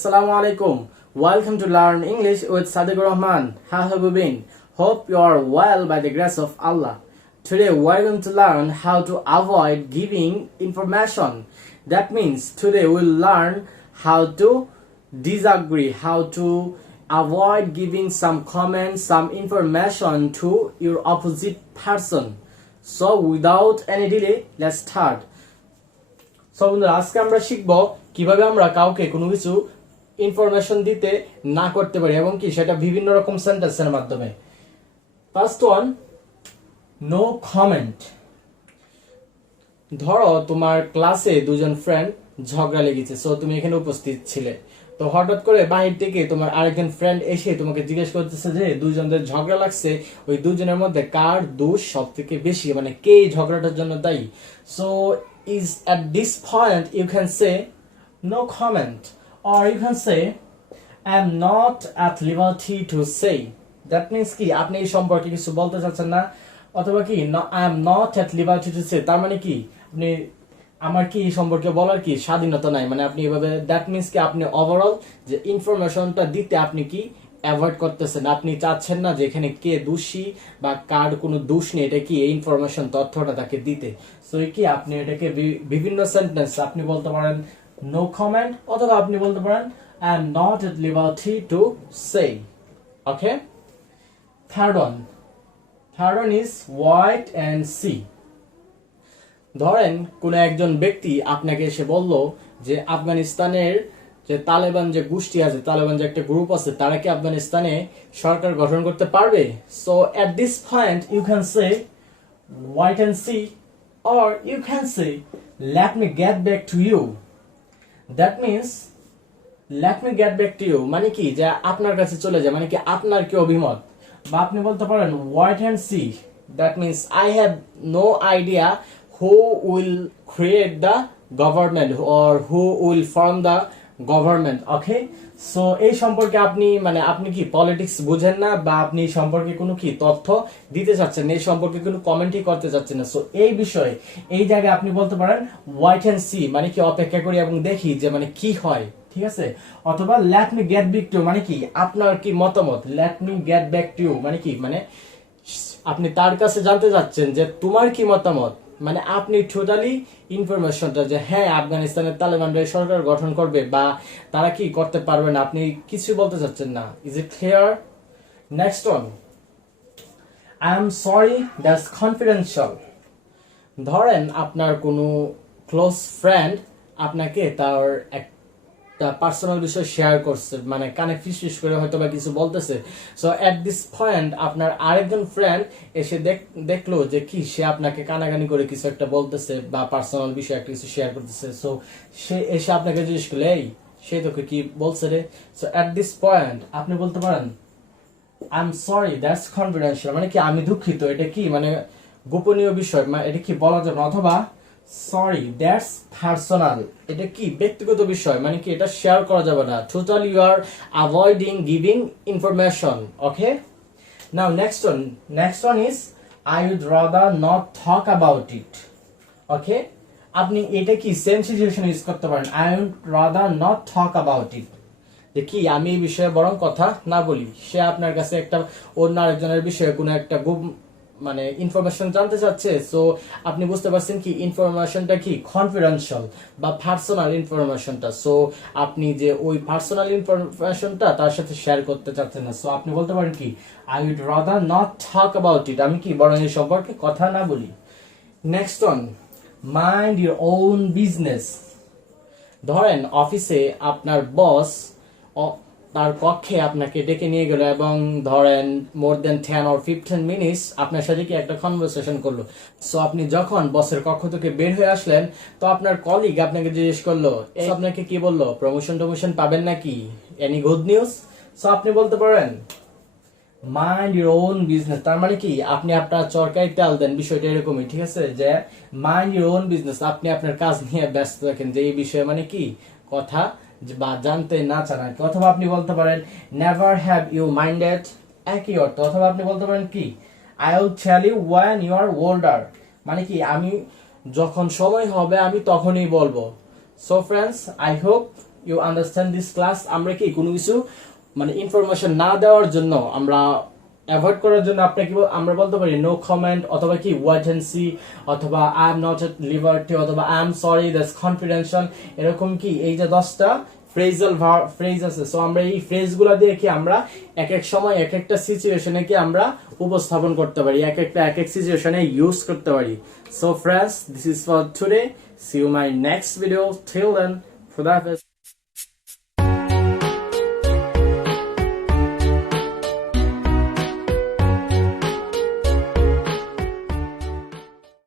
Assalamialaikum. Welcome to Learn English with Sadekur Rahman. How have you been? Hope you are well by the grace of Allah. Today we are going to learn how to avoid giving information. That means today we will learn how to disagree, how to avoid giving some comments, some information to your opposite person. So without any delay, let's start. So বন্ধুরা আজকে আমরা শিখব কিভাবে আমরা কাউকে কোনো কিছু information দিতে না করতে পারি এবং কি সেটা বিভিন্ন রকম সেন্টেন্সের মাধ্যমে। First one, no comment. ধরো তোমার ক্লাসে দুজন ফ্রেন্ড ঝগড়া লেগেছে, সো তুমি এখানে উপস্থিত ছিলে। তো হঠাৎ করে বাহির থেকে তোমার আরেকজন ফ্রেন্ড এসে তোমাকে জিজ্ঞেস করতেছে যে দুজনদের ঝগড়া লাগছে, ওই দুজনের মধ্যে কার দোষ সব থেকে বেশি, মানে কে ঝগড়াটার জন্য দায়ী। So is at this point you can say no comment, or you can say I am not at liberty to say. That means কি আপনি এই সম্পর্কে কিছু বলতে চাচ্ছেন না, অথবা কি I am not at liberty to say, তার মানে কি আপনি আমার কি এই সম্পর্কে বলার কি স্বাধীনতা নাই, মানে আপনি এভাবে দ্যাট মিন্স কি আপনি ওভারঅল যে ইনফরমেশনটা দিতে আপনি কি অ্যাভয়েড করতেছেন, আপনি চাচ্ছেন না যে এখানে কে দোষী বা কার কোনো দোষ নেই, এটা কি এই ইনফরমেশন তথ্যটা তাকে দিতে। সো কি আপনি এটাকে বিভিন্ন সেন্টেন্স আপনি বলতে পারেন নো কমেন্ট, অথবা আপনি বলতে পারেন I am not at liberty to say. Okay, third one is wait and see. ধরেন কোন একজন ব্যক্তি আপনাকে এসে বলল যে আফগানিস্তানের যে তালেবান যে গোষ্ঠী আছে, তালেবান যে একটা গ্রুপ আছে, তারা কি আফগানিস্তানে সরকার গঠন করতে পারবে। So at this point you can say wait and see, or you can say let me get back to you. That means let me get back to you মানে কি যে আপনার কাছে চলে যায়, মানে কি আপনার কি অভিমত। বা আপনি বলতে পারেন white and see, that means I have no idea who will create the government or who will form the government. Okay, so এই সম্পর্কে আপনি মানে আপনি কি পলিটিক্স বুঝেন না, বা আপনি এই সম্পর্কে কোনো কি তথ্য দিতে চাচ্ছেন না, এই সম্পর্কে কোনো কমেন্টই করতে চাচ্ছেন না। সো এই বিষয়ে এই জায়গায় আপনি বলতে পারেন ওয়াইট অ্যান্ড সি, মানে কি অপেক্ষা করি এবং দেখি যে মানে কি হয়, ঠিক আছে। অথবা let me get back to, মানে কি আপনার কি মতামত। Let me get back to মানে কি, মানে আপনি তার কাছে জানতে চাচ্ছেন যে তোমার কি মতামত, মানে আপনি টোটালি ইনফরমেশনটা যে হ্যাঁ আফগানিস্তানের তালেবানরা সরকার গঠন করবে বা তারা কি করতে পারবে না, আপনি কিছু বলতে চাচ্ছেন না। Is it clear? Next one, I am sorry that's confidential. ধরেন আপনার কোনো ক্লোজ ফ্রেন্ড আপনাকে তার একটা পার্সোনাল বিষয় শেয়ার করছে, মানে কানে ফিস করে হয়তো বা কিছু বলতেছে। সো এট দিস পয়েন্ট আপনার আরেকজন ফ্রেন্ড এসে দেখলো যে কি সে আপনাকে কানাকানি করে কিছু একটা বলতেছে বা পার্সোনাল বিষয় একটা কিছু শেয়ার করতেছে। সো সে এসে আপনাকে জিজ্ঞেস করলে এই সে তোকে কি বলছে রে। সো এট দিস পয়েন্ট আপনি বলতে পারেন I am sorry that's confidential, মানে কি আমি দুঃখিত, এটা কি মানে গোপনীয় বিষয়, মানে এটা কি বলা যাবে না। অথবা সরি দ্যাটস পার্সোনাল, এটা কি ব্যক্তিগত বিষয়, মানে কি এটা শেয়ার করা যাবে না। Totally you are avoiding giving information. Okay, now next one is I would rather not talk about it. Okay, আপনি এটা কি সেম সিচুয়েশন ইউজ করতে পারেন, I would rather not talk about it, যে কি আমি এই বিষয়ে বরং কথা না বলি। সে আপনার কাছে একটা অন্য আরেকজনের বিষয়ে কোনো একটা মানে ইনফরমেশন জানতে চাচ্ছে। সো আপনি বুঝতে পারছেন কি ইনফরমেশনটা কি কনফিডেন্সিয়াল বা পার্সোনাল ইনফরমেশনটা। সো আপনি যে ওই পার্সোনাল ইনফরমেশনটা তার সাথে শেয়ার করতে চাচ্ছেন না। সো আপনি বলতে পারেন কি I would rather not talk about it, আমি কি বরং এই সম্পর্কে কথা না বলি। Next one, mind your own business. ধরেন অফিসে আপনার বস তার কক্ষে আপনাকে ডেকে নিয়ে গেল এবং ধরেন মোর দেন 10 or 15 মিনিটস আপনার সাথে কি একটা কনভারসেশন করলো। সো আপনি যখন বসের কক্ষ থেকে বের হয়ে আসলেন, তো আপনার কলিগ আপনাকে জিজ্ঞেস করলো আপনাকে কি বললো, প্রমোশন পাবেন নাকি, এনি গুড নিউজ। সো আপনি বলতে পারেন মাইন্ড ইউর ওন বিজনেস, তার মানে কি আপনি আপনার চরকায় তেল দেন, বিষয়টা এরকমই, ঠিক আছে, যে মাইন্ড ইউর ওন বিজনেস, আপনি আপনার কাজ নিয়ে ব্যস্ত থাকেন, যে এই বিষয়ে মানে কি কথা বা জানতে না চান আর কি। অথবা আপনি বলতে পারেন নেভার হ্যাভ ইউ মাইন্ডেড, একই অর্থ। অথবা আপনি বলতে পারেন কি I will tell you when you are older, মানে কি আমি যখন সময় হবে আমি তখনই বলবো। So friends, I hope you understand this class. আমরা কি কোনো কিছু মানে ইনফরমেশন না দেওয়ার জন্য, আমরা অ্যাভয়েড করার জন্য আপনাকে আমরা বলতে পারি নো কমেন্ট, অথবা কি ওয়েট এন্ড সি, অথবা I am not at liberty, অথবা I am sorry, that's confidential. এরকম কি এই যে 10টা ফ্রেজাল ফ্রেজ আছে, সো আমরা এই ফ্রেজগুলো দিয়ে কি আমরা এক এক সময় এক একটা সিচুয়েশনে কি আমরা উপস্থাপন করতে পারি, এক এক সিচুয়েশনে ইউজ করতে পারি। So friends, this is for today, see you my next video, till then, খুদা হাফেজ।